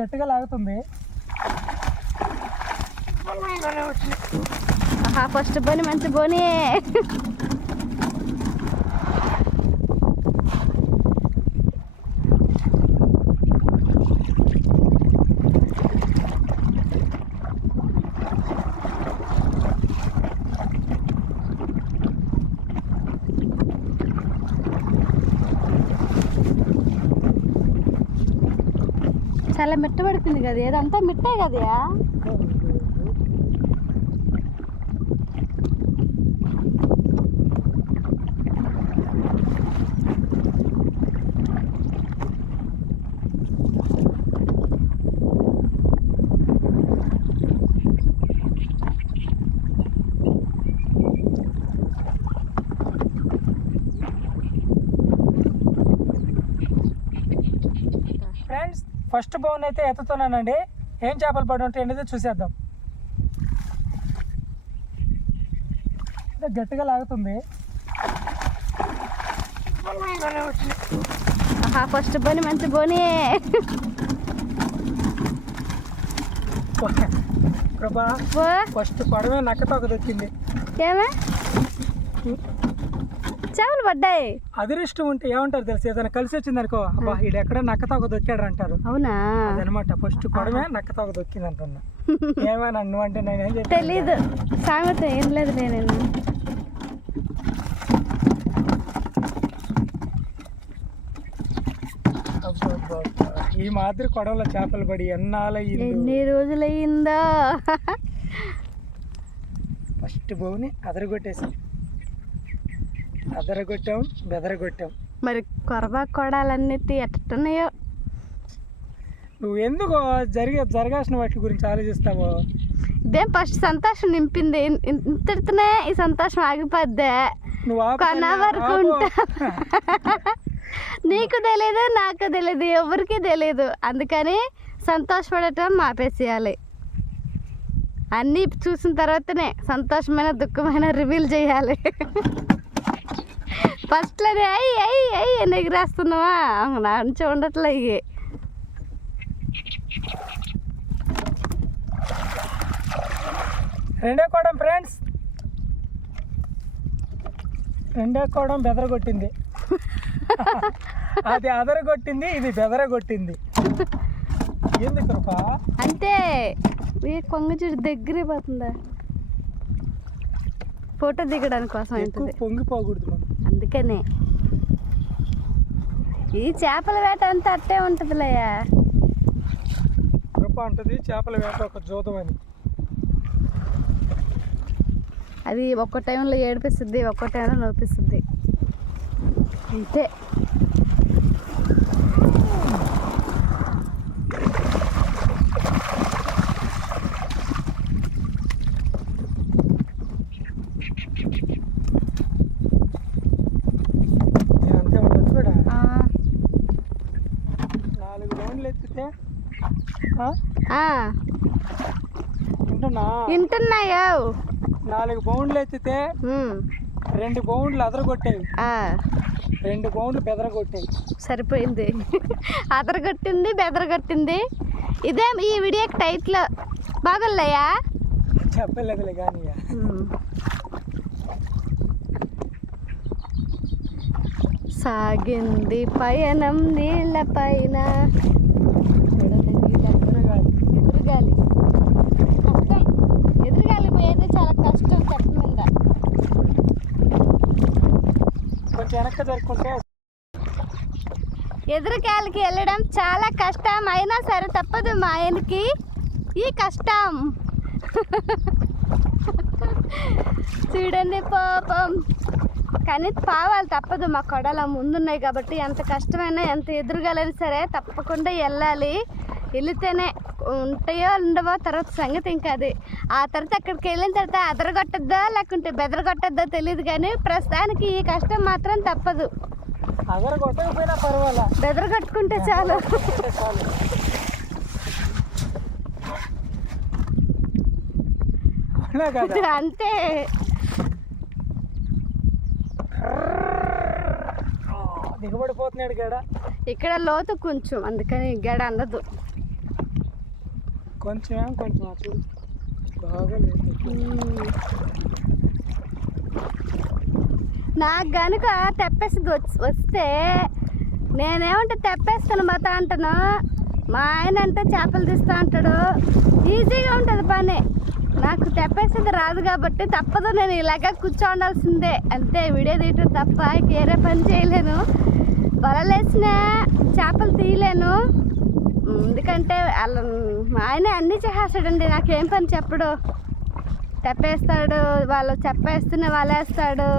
గట్టిగా లాగుతుంది. ఫస్ట్ బోని మంచి బోని. చాలా మిట్ట పడుతుంది కదా, ఏదంతా మిట్టే కదా. ఫ్రెండ్స్, ఫస్ట్ బౌన్ అయితే ఎత్తుతున్నానండి. ఏం చేపలు పడి ఉంటాయి అనేది చూసేద్దాం. గట్టిగా లాగుతుంది. ఫస్ట్ బోని మంచి బోని. కృపా, ఫస్ట్ పడమే నక్కతో ఒకటి వచ్చింది. ఏమే చేపలు పడ్డాయి. అదృష్టం ఉంటే ఏమంటారు తెలుసు, ఏదైనా కలిసి వచ్చింది అనుకో, అబ్బా ఇది ఎక్కడ నక్కతో ఒక దొక్కాడు అంటారు. అవునా? అదనమాట, ఫస్ట్ కొడమే నక్కతో ఒక దొక్కింది అంటున్నా. ఏమైనా నువ్వు అంటే నేనేం చెప్పి తెలీదు, సామెత ఏం లేదు. నేను ఈ మాదిరి కొడవలో చేపలు పడి ఎన్ని రోజులయ్యిందా. ఫస్ట్ బౌని అదరగొట్టాం, బెదరగొట్టాం. మరి కొరబా కొడాలన్నిటి ఎట్టున్నాయో. నువ్వు ఎందుకు జరగాల్సిన వాటి గురించి ఆలోచిస్తావో. ఇదేం ఫస్ట్ సంతోషం నింపింది, ఇంతటితోనే ఈ సంతోషం ఆగిపోద్దే. కొన వరకు ఉంటా. నీకు తెలియదు, నాకు తెలియదు, ఎవరికి తెలియదు. అందుకని సంతోషపడటం మాపేసేయాలి. అన్నీ చూసిన తర్వాతనే సంతోషమైన దుఃఖమైన రివీల్ చేయాలి. ఫస్ట్లోనే అయ్యి ఎగిరేస్తున్నావా, నా నుంచి ఉండట్లే. ఇవి రెండో కోడం ఫ్రెండ్స్, రెండో కోడం బెదరగొట్టింది. అది అదరగొట్టింది, ఇది బెదరగొట్టింది. ఏంది కృపా? అంతే, ఏ కొంగచుడు దగ్గరే పోతుందా. ఫోటో దిగడానికి కోసం పొంగిపోకూడదు మనం. అందుకనే ఈ చేపల వేట అంతా అట్టే ఉంటుందిలేయా. కృప అంటది చేపల వేట ఒక జోతం అని. అది ఒక్క టైంలో ఏడిపిస్తుంది, ఒక్క టైంలో నొప్పిస్తుంది. అంతే. అంతే ఉండదు కూడా. 4 బౌండ్లు ఎత్తితే వింటున్నాయో. 4 బౌండ్లు ఎత్తితే 2 బౌండ్లు అదరగొట్టాయి, 2 బౌండ్లు బెదరగొట్టాయి. సరిపోయింది. అదరగొట్టింది, బెదరగొట్టింది. ఇదే ఈ వీడియోకి టైటిల్. బాగున్నాయా? చెప్పలేదులే కానీ. సాగింది పయనం నీళ్ళ పైన. ఎదురుగాలి కష్టం, ఎదురుగాలి పోయేది చాలా కష్టం. చెట్ల మీద కొంచెం వెనక్కి జరుపుకుంటే. ఎదురుగాలికి వెళ్ళడం చాలా కష్టం, అయినా సరే తప్పదు మా ఆయనకి ఈ కష్టం. చూడండి పాపం, కానీ పావాలి తప్పదు. మా కొడల ముందున్నాయి కాబట్టి ఎంత కష్టమైనా ఎంత ఎదురుగాలని సరే తప్పకుండా వెళ్ళాలి. వెళితేనే ఉంటాయో ఉండవో తర్వాత సంగతి ఇంకా అది. ఆ తర్వాత అక్కడికి వెళ్ళిన తర్వాత అదరగొట్టద్దా లేకుంటే బెదరగొట్టద్దా తెలియదు, కానీ ప్రస్తుతానికి ఈ కష్టం మాత్రం తప్పదు. అదరగొట్టకపోయినా పర్వాలా, బెదరగొట్టుకుంటే చాలు. అంతే. దిగబడిపోతున్నాడు గడ. ఇక్కడ లోతు కొంచెం, అందుకని గడ అందదు. కొంచెం చూడు బాగా లేదు. నాకు కనుక తెప్పేసి వస్తే నేనేమంటే తెప్పేస్తాను బతా అంటాను. మా ఆయన అంటే చేపలు తీస్తా అంటాడు. ఈజీగా ఉంటుంది పని. నాకు తెప్పేసేది రాదు కాబట్టి తప్పదు, నేను ఇలాగ కూర్చోండాల్సిందే అంతే. వీడియో తీయటం తప్ప వేరే పని చేయలేను. వలలేసిన చేపలు తీయలేను, ఎందుకంటే మా ఆయన అన్నీ చేసేస్తాడండి. నాకేం పని చెప్పడు. తెప్పేస్తాడు, వాళ్ళు చెప్పేస్తూనే వలేస్తాడు,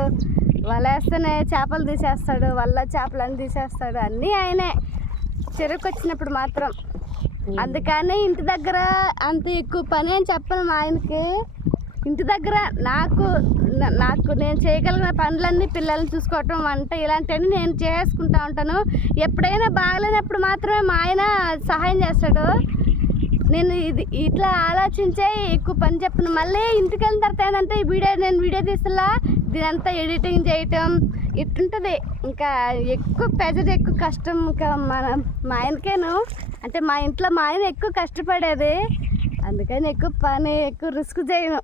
వలేస్తూనే చేపలు తీసేస్తాడు, వల్ల చేపలన్నీ తీసేస్తాడు, అన్నీ ఆయనే. చెరుకు వచ్చినప్పుడు మాత్రం. అందుకని ఇంటి దగ్గర అంత ఎక్కువ పని అని చెప్పను మా ఆయనకి. ఇంటి దగ్గర నాకు నేను చేయగలిగిన పనులన్నీ పిల్లల్ని చూసుకోవటం, వంట ఇలాంటివన్నీ నేను చేసుకుంటూ ఉంటాను. ఎప్పుడైనా బాగలేనప్పుడు మాత్రమే మా ఆయన సహాయం చేస్తాడు. నేను ఇట్లా ఆలోచించే ఎక్కువ పని చెప్పను. మళ్ళీ ఇంటికి వెళ్ళిన తర్వాత ఏంటంటే నేను వీడియో తీసేలా దీనంతా ఎడిటింగ్ చేయటం ఇట్టుంటుంది. ఇంకా ఎక్కువ ప్రెజర్, ఎక్కువ కష్టం ఇంకా మా ఆయనకేను. అంటే మా ఇంట్లో మా ఆయన ఎక్కువ కష్టపడేది, అందుకని ఎక్కువ పని, ఎక్కువ రిస్క్ చేయను.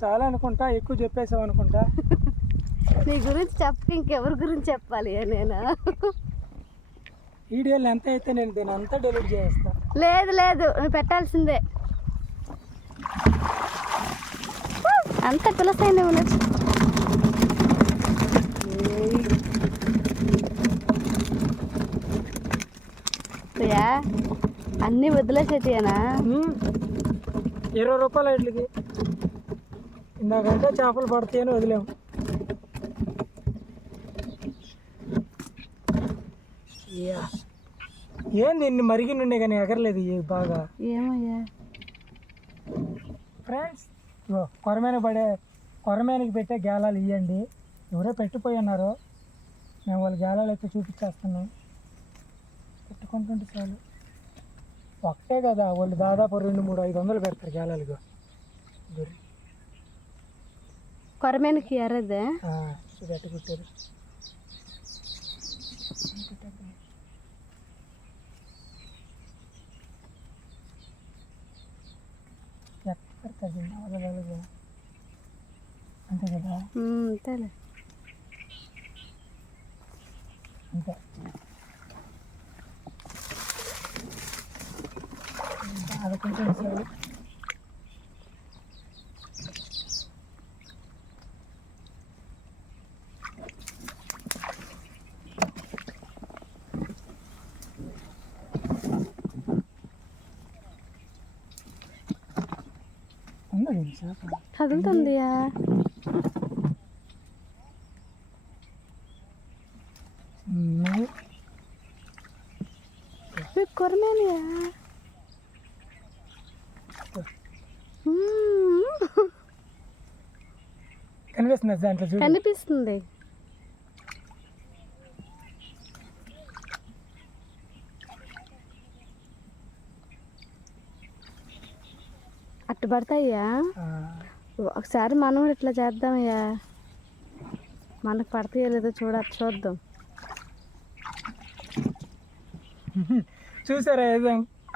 చాలా అనుకుంటా, ఎక్కువ చెప్పేసావు అనుకుంటా. నీ గురించి చెప్పక ఇంకెవరి గురించి చెప్పాలి నేను? వీడియోలు ఎంత అయితే నేను దీని అంతా డెలీట్ చేస్తా. లేదు నువ్వు పెట్టాల్సిందే. అంత పిలసైంది ఉండొచ్చు. అన్నీ వదిలేసేటియేనా? 20 రూపాయలు వీటికి. ఇందాకంటే చేపలు పడతాయని వదిలేము. ఏంది ఇన్ని మరిగి నుండే కానీ ఎగరలేదు బాగా. ఏమయ్యా ఫ్రెండ్స్, కొరమేనకి పెట్టే గేలాలు ఇవ్వండి. ఎవరో పెట్టిపోయి ఉన్నారు, మేము వాళ్ళ గేలాలు అయితే చూపించేస్తున్నాం. పెట్టుకుంటుంటే చాలు. ఒకటే కదా, వాళ్ళు దాదాపు 2, 3, 500 పెడతారు గేలాలుగా. కొరమేనకి ఎర్రదే గట్టి కుట్టారు. అంతే కదా, అంతేలే. అంతే. అది కొంచెం చాలు. కదులుతుందియా. కొరమేనియా కనిపిస్తుంది దాంట్లో, కనిపిస్తుంది. అట్టు పడతాయ్యా. ఒకసారి మనం ఇట్లా చేద్దామయ్యా, మనకు పడతాయో లేదో చూద్దాం. చూసారా, ఏదో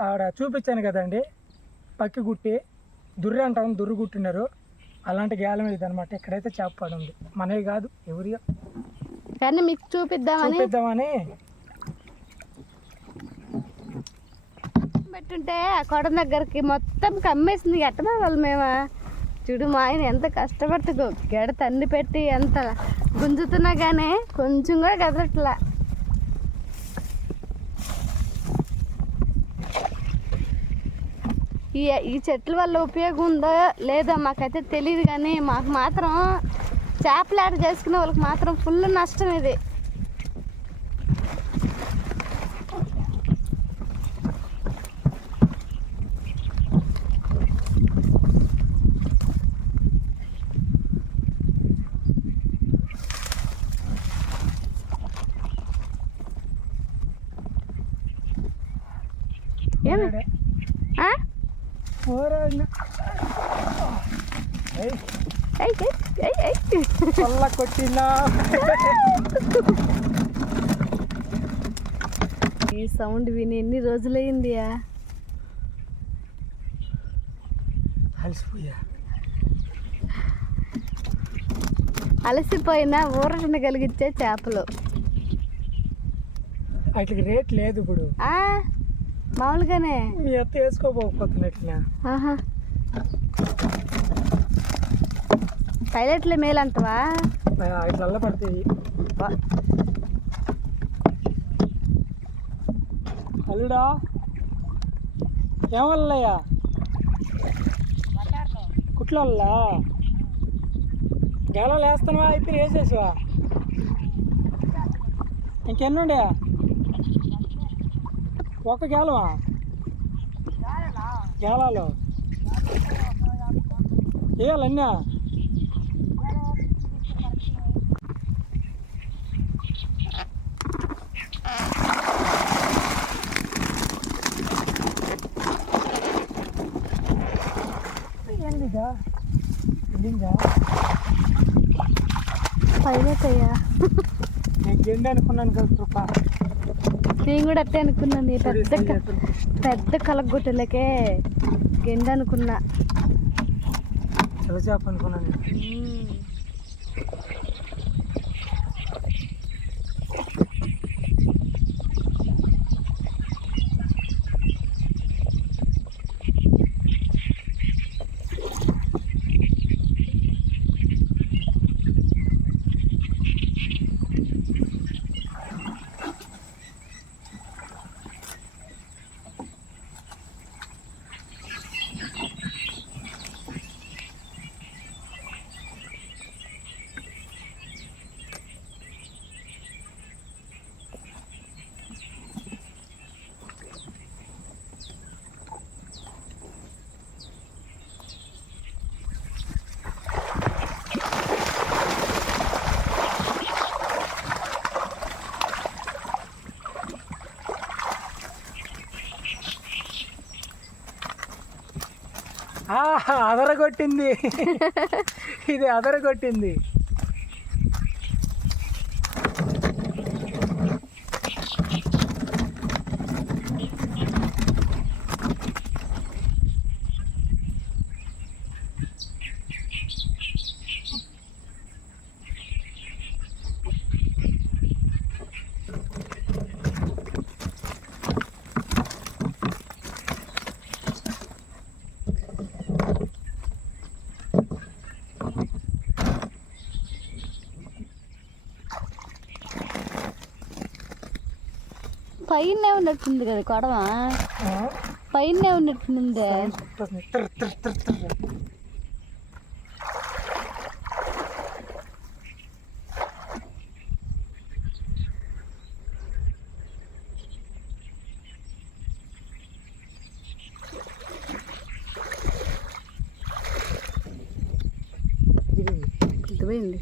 ఆడ చూపించాను కదండి, పక్కి గుట్టి దుర్రి అంటాం, దుర్రు గుట్టినారు. అలాంటి గేలం ఇది అనమాట. ఇక్కడైతే చేప పడి ఉంది, మనవి కాదు, ఎవరియో. కానీ మీకు చూపిద్దామని పెట్టుంటే ఆ కొడ దగ్గరికి మొత్తం కమ్మేసింది. ఎట్టదా వాళ్ళు మేమా చూడు, మా ఆయన ఎంత కష్టపడుతుందో గెడ తన్ని పెట్టి ఎంత గుంజుతున్నా కానీ కొంచెం కూడా కదలట్లా. ఈ చెట్ల వల్ల ఉపయోగం ఉందో లేదో మాకైతే తెలియదు, కానీ మాకు మాత్రం చేపలాట చేసుకునే వాళ్ళకి మాత్రం ఫుల్ నష్టం ఇది. ఏమి కొట్టినా ఈ సౌండ్ విని ఎన్ని రోజులైందియా? అలసిపోయా. అలసిపోయినా ఊరటను కలిగించే చేపలు. వాటికి రేట్ లేదు ఇప్పుడు. మామూలుగానే ఎత్త వేసుకోపోతున్నట్టున్నా. పైలట్లే మేలు అంటవా? ఇట్లా పడతాయి. అల్లుడా ఏమల్లయ్యా కుట్లల్లా గేలాలు వేస్తానువా? అయితే వేసేసివా? ఇంకెన్నుండే? ఒక గేలమా? గేలాలు వేయాలన్నా? ఏందిగా వెళ్ళిందా? పైలట్ అయ్యా. నేను గెండి అనుకున్నాను కదా కృప. నేను కూడా అట్టే అనుకున్నాను. పెద్ద కలగొట్టలకే గెండి అనుకున్నా. చిలచేప అనుకున్నాను. అదరగొట్టింది. ఇది అదరగొట్టింది. పైన ఉన్నట్టుంది కదా కొడవ. పైన ఉన్నట్టుంది. పోయింది.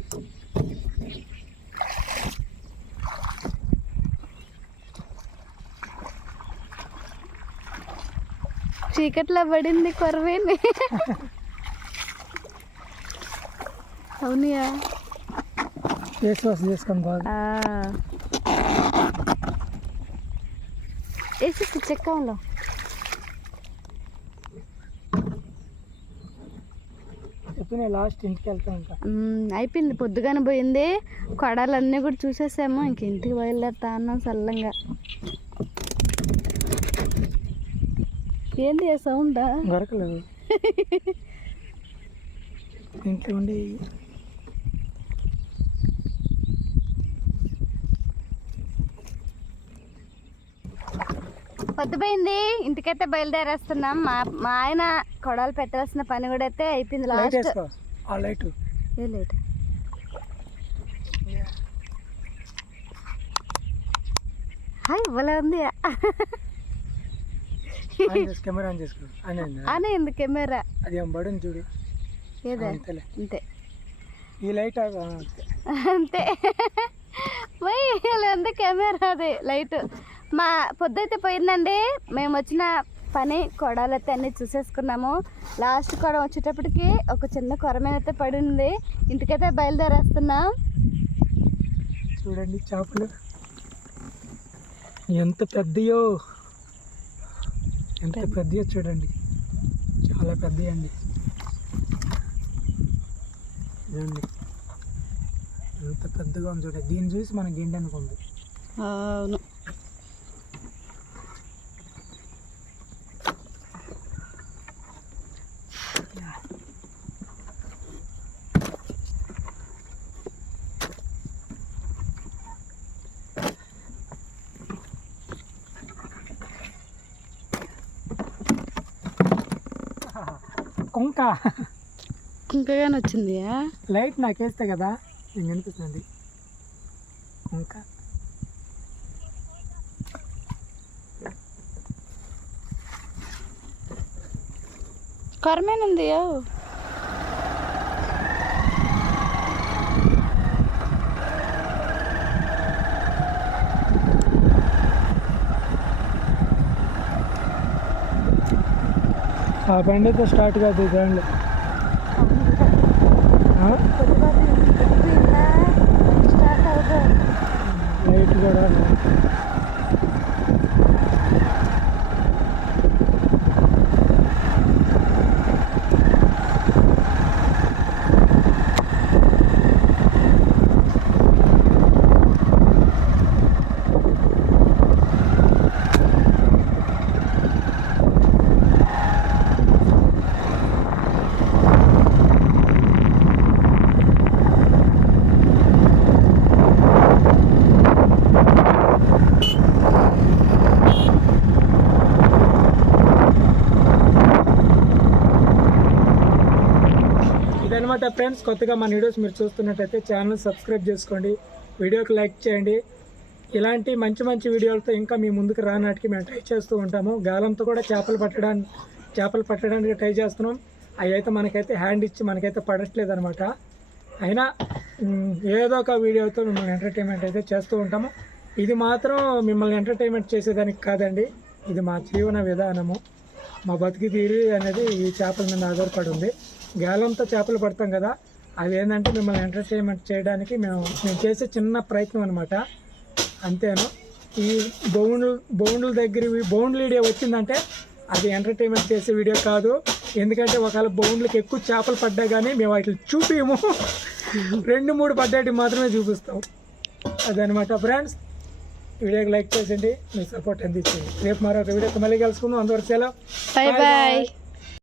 చీకట్లో పడింది కొరవేని. అవునియా చేసుకొని బాగా వేసేసి చెక్కంలో. లాస్ట్ ఇంటికి వెళ్తా ఇంకా అయిపోయింది. పొద్దుగానే పోయింది. కొడాలన్నీ కూడా చూసేసాము. ఇంక ఇంటికి బయలుదేరుతా అన్నాం చల్లంగా. ఏంది ఆ సౌండ్? గొరకలేదు ఇంట్లో ఉండి. పొద్దుపోయింది. ఇంటికైతే బయలుదేరేస్తున్నాం. మా ఆయన కొడాలు పెట్టాల్సిన పని కూడా అయితే అయిపోయింది. లాస్ట్ లైట్ ఏ లైట్ హాయ్ ఇవ్వలే ఉంది. కెమెరా ఆన్ చేసుకో. అనే ఉంది కెమెరా. అది ఏం బడుంది చూడు. ఏదే అంతే. ఈ లైట్ అంతే ఉంది కెమెరా. అది లైట్. మా పొద్దుైతే పోయిందండి. మేము వచ్చిన పని కొడాలైతే అన్నీ చూసేసుకున్నాము. లాస్ట్ కొడ వచ్చేటప్పటికి ఒక చిన్న కొరమేనైతే పడింది. ఇంటికైతే బయలుదేరేస్తున్నాం. చూడండి చేపలు ఎంత పెద్దయో, ఎంత పెద్దయో చూడండి. చాలా పెద్దవి అండి. ఇదండి ఎంత పెద్దగా ఉంది చూడండి. దీన్ని చూసి మన గిండి అనుకుంది. అవును. కొంక ఇంకగానే వచ్చింది. లైట్ నాకేస్తే కదా నేను కనిపిస్తుంది కొంక. కరమేనుంది. ఆ బండితో స్టార్ట్ కాదు దాంట్లో. లైట్ కూడా ఇదనమాట ఫ్రెండ్స్. కొత్తగా మన వీడియోస్ మీరు చూస్తున్నట్టయితే ఛానల్ సబ్స్క్రైబ్ చేసుకోండి, వీడియోకి లైక్ చేయండి. ఇలాంటి మంచి మంచి వీడియోలతో ఇంకా మీ ముందుకు రానాటికి మేము ట్రై చేస్తూ ఉంటాము. గాలంతో కూడా చేపలు పట్టడానికి ట్రై చేస్తున్నాం. అవి అయితే మనకైతే హ్యాండ్ ఇచ్చి మనకైతే పడట్లేదు అనమాట. అయినా ఏదో ఒక వీడియోతో మిమ్మల్ని ఎంటర్టైన్మెంట్ అయితే చేస్తూ ఉంటాము. ఇది మాత్రం మిమ్మల్ని ఎంటర్టైన్మెంట్ చేసేదానికి కాదండి, ఇది మా జీవన విధానము. మా బతికి తీరి అనేది ఈ చేపల మీద ఆధారపడి ఉంది. గాలంతో చేపలు పడతాం కదా, అది ఏంటంటే మిమ్మల్ని ఎంటర్టైన్మెంట్ చేయడానికి మేము చేసే చిన్న ప్రయత్నం అనమాట, అంతేను. ఈ బౌండ్ల దగ్గర బౌండ్ల వీడియో వచ్చిందంటే అది ఎంటర్టైన్మెంట్ చేసే వీడియో కాదు. ఎందుకంటే ఒకవేళ బౌండ్లకి ఎక్కువ చేపలు పడ్డా కానీ మేము వాటిని చూపించము, 2-3 పడ్డాటి మాత్రమే చూపిస్తాం. అదనమాట ఫ్రెండ్స్. వీడియోకి లైక్ చేయండి, మీ సపోర్ట్ అందించండి. రేపు మరొక వీడియోకి మళ్ళీ కలుసుకుందాం. అందరూ సెలవు, బాయ్ బాయ్.